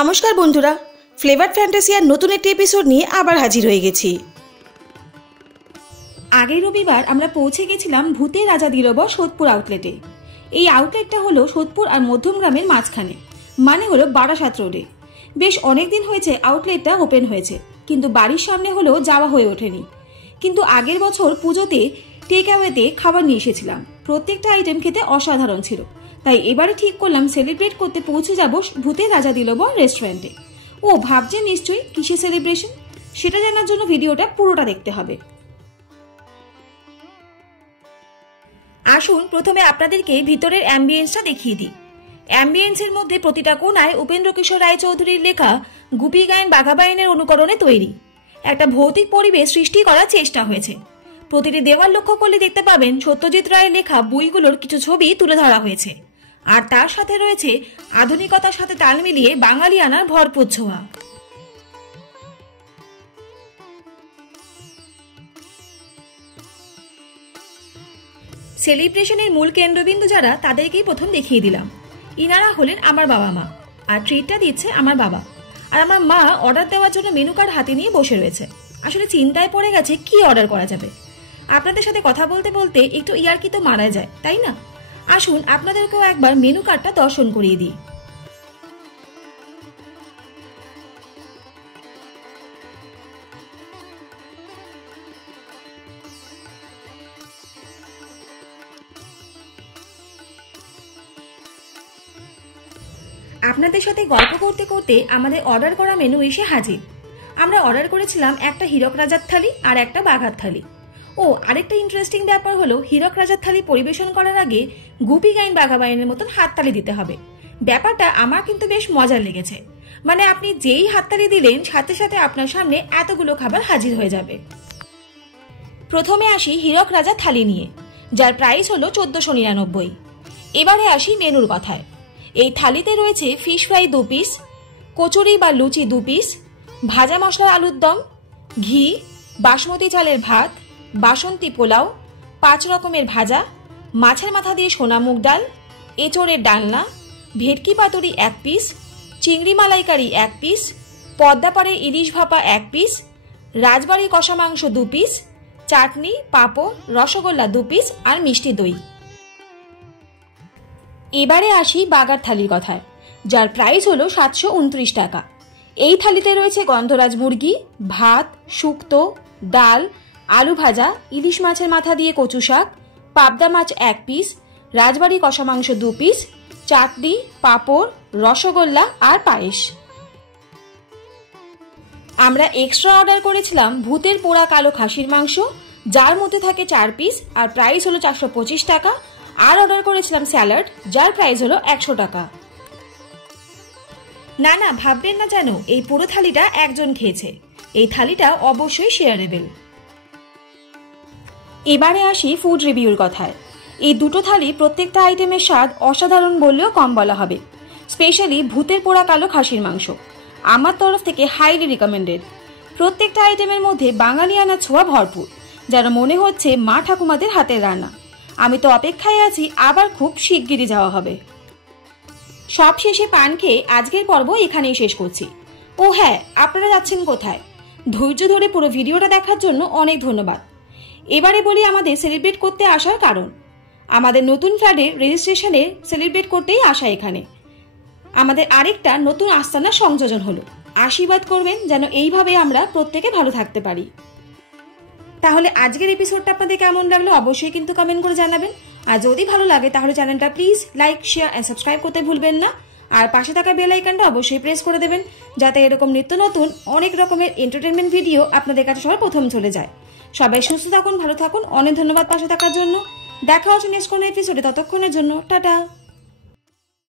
নমস্কার বন্ধুরা, ফ্লেভার ফ্যান্টাসিয়ার নতুন একটি এপিসোড নিয়ে আবার হাজির হয়ে গেছি। আগের রবিবার আমরা পৌঁছে গেছিলাম ভূতের রাজা দিলবর সোদপুর আউটলেটে। এই আউটলেটটা হলো সোদপুর আর মধ্যমগ্রামের মাঝখানে, মানে হলো বারাসাত রোডে। বেশ অনেকদিন হয়েছে আউটলেটটা ওপেন হয়েছে, কিন্তু বাড়ির সামনে হলেও যাওয়া হয়ে ওঠেনি। কিন্তু আগের বছর পুজোতে টেক অ্যাওয়েতে খাবার নিয়ে এসেছিলাম, প্রত্যেকটা আইটেম খেতে অসাধারণ ছিল। তাই এবারে ঠিক করলাম সেলিব্রেট করতে পৌঁছে যাব ভূতের রাজা দিলবর রেস্টুরেন্টে। ও ভাবছে নিশ্চয়ই কিসের সেলিব্রেশন, সেটা জানার জন্য ভিডিওটা পুরোটা দেখতে হবে। আসুন প্রথমে আপনাদেরকে ভিতরের অ্যাম্বিয়েন্সটা দেখিয়ে দিই। অ্যাম্বিয়েন্সের মধ্যে প্রতিটা কোণায় উপেন্দ্র কিশোর রায়চৌধুরীর লেখা গুপি গায়েন বাঘাবাইনের অনুকরণে তৈরি একটা ভৌতিক পরিবেশ সৃষ্টি করার চেষ্টা হয়েছে। প্রতিটি দেওয়াল লক্ষ্য করলে দেখতে পাবেন সত্যজিৎ রায়ের লেখা বইগুলোর কিছু ছবি তুলে ধরা হয়েছে, আর তার সাথে রয়েছে আধুনিকতার সাথে তাল মিলিয়ে বাঙালিয়ানার ভরপুর ছোঁয়া। সেলিব্রেশনের মূল কেন্দ্রবিন্দু যারা, তাদেরকেই প্রথম দেখিয়ে দিলাম। ইনারা হলেন আমার বাবা মা, আর ট্রিটটা দিচ্ছে আমার বাবা। আর আমার মা অর্ডার দেওয়ার জন্য মেনু কার্ড হাতে নিয়ে বসে রয়েছে। আসলে চিন্তায় পড়ে গেছে কি অর্ডার করা যাবে। আপনাদের সাথে কথা বলতে বলতে একটু ইয়ার্কি তো মারা যায়, তাই না? আসুন আপনাদেরকেও একবার মেনু কার্ডটা দর্শন করিয়ে দিই। আপনাদের সাথে গল্প করতে করতে আমাদের অর্ডার করা মেনু এসে হাজির। আমরা অর্ডার করেছিলাম একটা হীরক রাজার থালি আর একটা বাঘার থালি। ও আরেকটা ইন্টারেস্টিং ব্যাপার হলো, হীরক রাজার থালি পরিবেশন করার আগে গুপি গাইন বাঘাবাইনের মতন হাততালি দিতে হবে। ব্যাপারটা আমার কিন্তু বেশ মজার লেগেছে। মানে আপনি যেই হাততালি দিলেন সাথে সাথে আপনার সামনে এতগুলো খাবার হাজির হয়ে যাবে। প্রথমে আসি হীরক রাজার থালি নিয়ে, যার প্রাইস হলো 1499। এবারে আসি মেনুর কথায়। এই থালিতে রয়েছে ফিশ ফ্রাই 2 পিস, কচুরি বা লুচি 2 পিস, ভাজা মশলার আলুর দম, ঘি, বাসমতি চালের ভাত, বাসন্তী পোলাও, 5 রকমের ভাজা, মাছের মাথা দিয়ে সোনা মুগ ডাল, এঁচোড়ের ডালনা, ভেটকি পাতুরি 1 পিস, চিংড়ি মালাইকারি 1 পিস, পদ্মাপাড়ের ইলিশ ভাপা 1 পিস, রাজবাড়ি কষা মাংস 2 পিস, চাটনি, পাঁপড়, রসগোল্লা 2 পিস আর মিষ্টি দই। এবারে আসি বাগার থালির কথায়, যার প্রাইস হলো 729 টাকা। এই থালিতে রয়েছে গন্ধরাজ মুরগি, ভাত, শুক্তো, ডাল, আলু ভাজা, ইলিশ মাছের মাথা দিয়ে কচু শাক, পাবদা মাছ 1 পিস, রাজবাড়ি কষা মাংস 2 পিস, চাটনি, পাঁপড়, রসগোল্লা আর পায়েস। আমরা এক্সট্রা অর্ডার করেছিলাম ভূতের পোড়া কালো খাসির মাংস, যার মধ্যে থাকে 4 পিস আর প্রাইস হলো 425 টাকা। আর অর্ডার করেছিলাম স্যালাড, যার প্রাইস হলো 100 টাকা। না না, ভাববেন না যেন এই পুরো থালিটা একজন খেয়েছে। এই থালিটা অবশ্যই শেয়ারেবল। এবারে আসি ফুড রিভিউর কথায়। এই দুটো থালি প্রত্যেকটা আইটেমের স্বাদ অসাধারণ বললেও কম বলা হবে। স্পেশালি ভূতের পোড়া কালো খাসির মাংস আমার তরফ থেকে হাইলি রিকমেন্ডেড। প্রত্যেকটা আইটেমের মধ্যে বাঙালিয়ানা ছোঁয়া ভরপুর, যেন মনে হচ্ছে মা ঠাকুমাদের হাতের রান্না। আমি তো অপেক্ষায় আছি, আবার খুব শিগগিরই যাওয়া হবে। সব শেষে পান খেয়ে আজকের পর্ব এখানেই শেষ করছি। ও হ্যাঁ, আপনারা যাচ্ছেন কোথায়? ধৈর্য ধরে পুরো ভিডিওটা দেখার জন্য অনেক ধন্যবাদ। এবারে বলি আমাদের সেলিব্রেট করতে আসার কারণ। আমাদের নতুন ফ্ল্যাটের রেজিস্ট্রেশনে সেলিব্রেট করতেই আসা এখানে। আমাদের আরেকটা নতুন আস্তানা সংযোজন হলো। আশীর্বাদ করবেন যেন এইভাবে আমরা প্রত্যেকে ভালো থাকতে পারি। তাহলে আজকের এপিসোডটা আপনাদের কেমন লাগলো অবশ্যই কিন্তু কমেন্ট করে জানাবেন। আর যদি ভালো লাগে তাহলে চ্যানেলটা please like, share and subscribe করতে ভুলবেন না। আর পাশে থাকা বেল আইকনটা অবশ্যই প্রেস করে দেবেন, যাতে এরকম নিত্য নতুন অনেক রকমের এন্টারটেনমেন্ট ভিডিও আপনাদের কাছে সবার প্রথম চলে যায়। সবাই সুস্থ থাকুন, ভালো থাকুন। অনেক ধন্যবাদ পাশে থাকার জন্য। দেখা হচ্ছে নেক্সট কোনো এপিসোডে। ততক্ষণের জন্য টাটা।